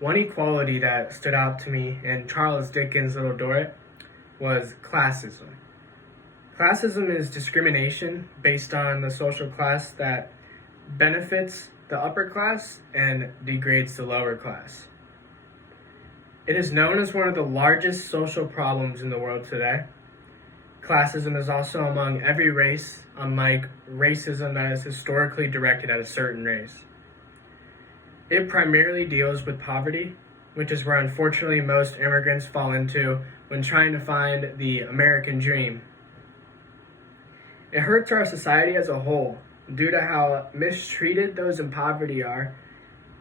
One equality that stood out to me in Charles Dickens' Little Dorrit was classism. Classism is discrimination based on the social class that benefits the upper class and degrades the lower class. It is known as one of the largest social problems in the world today. Classism is also among every race, unlike racism that is historically directed at a certain race. It primarily deals with poverty, which is where unfortunately most immigrants fall into when trying to find the American dream. It hurts our society as a whole due to how mistreated those in poverty are,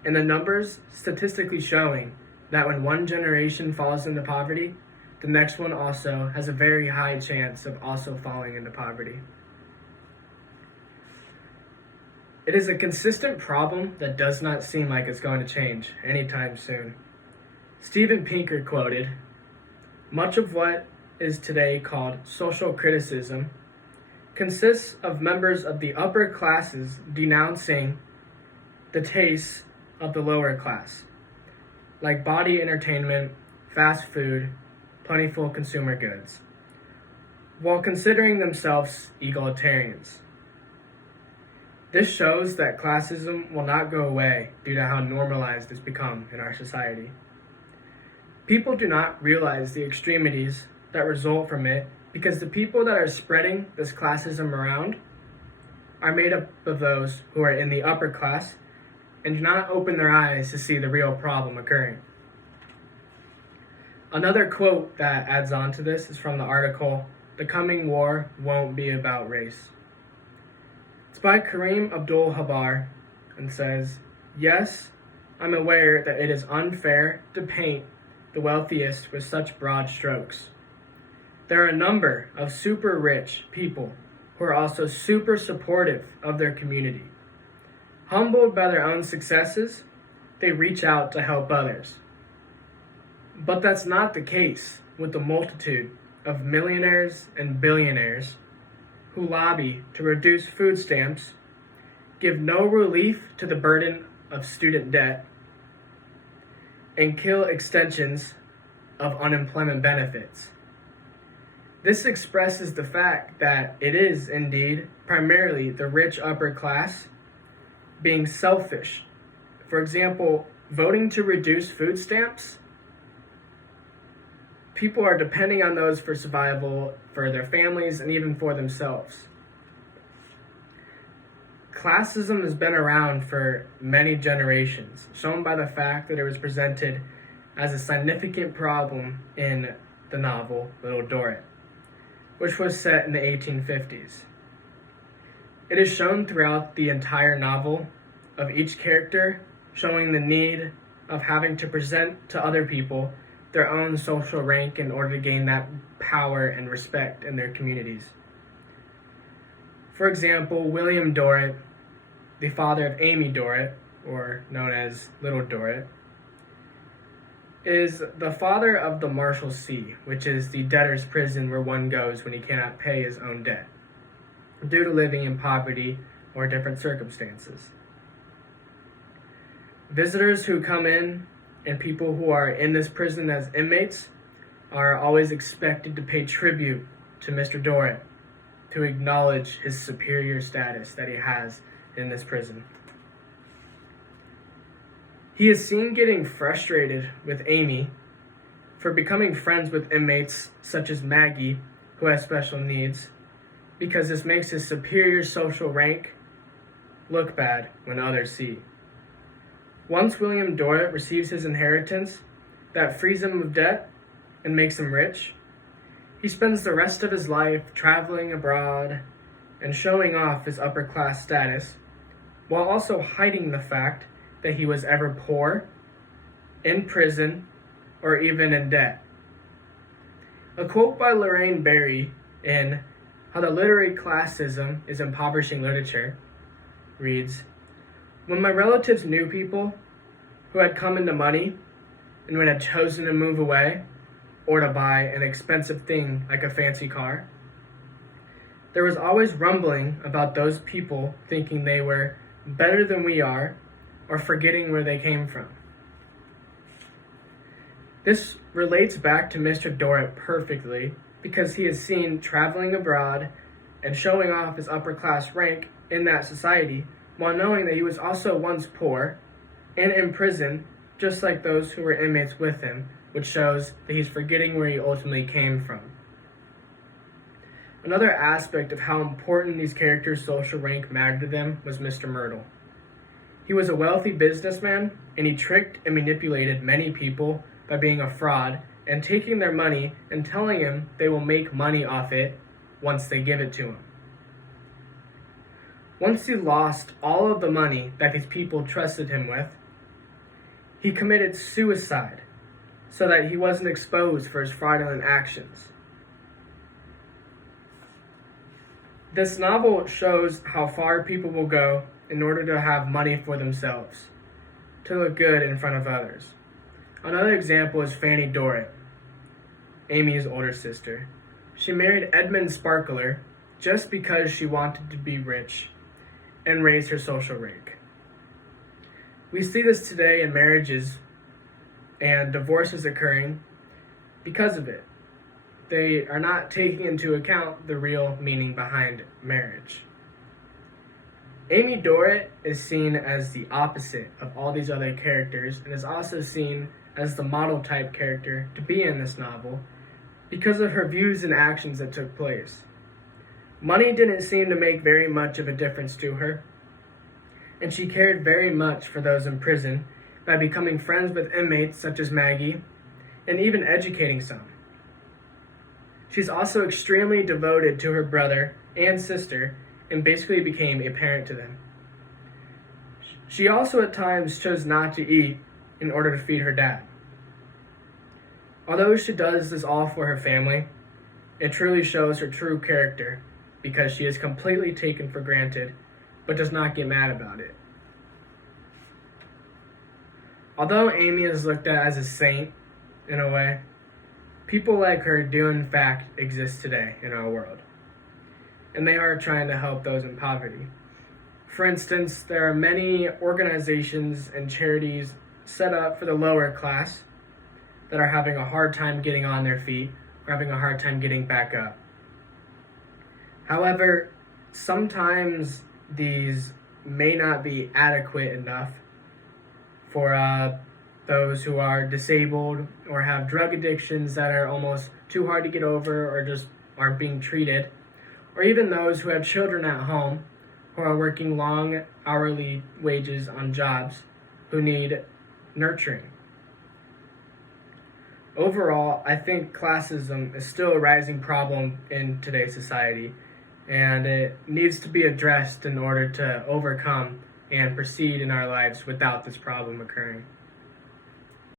and the numbers statistically showing that when one generation falls into poverty, the next one also has a very high chance of also falling into poverty. It is a consistent problem that does not seem like it's going to change anytime soon. Steven Pinker quoted, "Much of what is today called social criticism consists of members of the upper classes denouncing the tastes of the lower class, like bawdy entertainment, fast food, plentiful consumer goods, while considering themselves egalitarians. This shows that classism will not go away due to how normalized it's become in our society. People do not realize the extremities that result from it because the people that are spreading this classism around are made up of those who are in the upper class and do not open their eyes to see the real problem occurring." Another quote that adds on to this is from the article, "The Coming War Won't Be About Race." It's by Kareem Abdul-Jabbar and says, "Yes, I'm aware that it is unfair to paint the wealthiest with such broad strokes. There are a number of super rich people who are also super supportive of their community. Humbled by their own successes, they reach out to help others. But that's not the case with the multitude of millionaires and billionaires who lobby to reduce food stamps, give no relief to the burden of student debt, and kill extensions of unemployment benefits. This expresses the fact that it is indeed primarily the rich upper class being selfish. For example, voting to reduce food stamps, people are depending on those for survival, for their families, and even for themselves. Classism has been around for many generations, shown by the fact that it was presented as a significant problem in the novel Little Dorrit, which was set in the 1850s. It is shown throughout the entire novel of each character showing the need of having to present to other people their own social rank in order to gain that power and respect in their communities. For example, William Dorrit, the father of Amy Dorrit, or known as Little Dorrit, is the father of the Marshalsea, which is the debtor's prison where one goes when he cannot pay his own debt, due to living in poverty or different circumstances. Visitors who come in and people who are in this prison as inmates are always expected to pay tribute to Mr. Dorrit to acknowledge his superior status that he has in this prison. He is seen getting frustrated with Amy for becoming friends with inmates such as Maggie, who has special needs, because this makes his superior social rank look bad when others see. Once William Dorrit receives his inheritance that frees him of debt and makes him rich, he spends the rest of his life traveling abroad and showing off his upper class status, while also hiding the fact that he was ever poor, in prison, or even in debt. A quote by Lorraine Berry in How the Literary Classism is Impoverishing Literature reads, "When my relatives knew people who had come into money and when had chosen to move away or to buy an expensive thing like a fancy car, there was always rumbling about those people thinking they were better than we are or forgetting where they came from. This relates back to Mr. Dorrit perfectly because he is seen traveling abroad and showing off his upper class rank in that society while knowing that he was also once poor and in prison just like those who were inmates with him, which shows that he's forgetting where he ultimately came from. Another aspect of how important these characters' social rank mattered to them was Mr. Myrtle. He was a wealthy businessman, and he tricked and manipulated many people by being a fraud and taking their money and telling him they will make money off it once they give it to him. Once he lost all of the money that these people trusted him with, he committed suicide so that he wasn't exposed for his fraudulent actions. This novel shows how far people will go in order to have money for themselves, to look good in front of others. Another example is Fanny Dorrit, Amy's older sister. She married Edmund Sparkler just because she wanted to be rich and raise her social rank. We see this today in marriages and divorces occurring because of it. They are not taking into account the real meaning behind marriage. Amy Dorrit is seen as the opposite of all these other characters and is also seen as the model type character to be in this novel because of her views and actions that took place. Money didn't seem to make very much of a difference to her, and she cared very much for those in prison by becoming friends with inmates such as Maggie and even educating some. She's also extremely devoted to her brother and sister and basically became a parent to them. She also at times chose not to eat in order to feed her dad. Although she does this all for her family, it truly shows her true character because she is completely taken for granted but does not get mad about it. Although Amy is looked at as a saint in a way, people like her do in fact exist today in our world, and they are trying to help those in poverty. For instance, there are many organizations and charities set up for the lower class that are having a hard time getting on their feet or having a hard time getting back up. However, sometimes these may not be adequate enough for those who are disabled or have drug addictions that are almost too hard to get over or just aren't being treated, or even those who have children at home who are working long hourly wages on jobs who need nurturing. Overall, I think classism is still a rising problem in today's society, and it needs to be addressed in order to overcome and proceed in our lives without this problem occurring.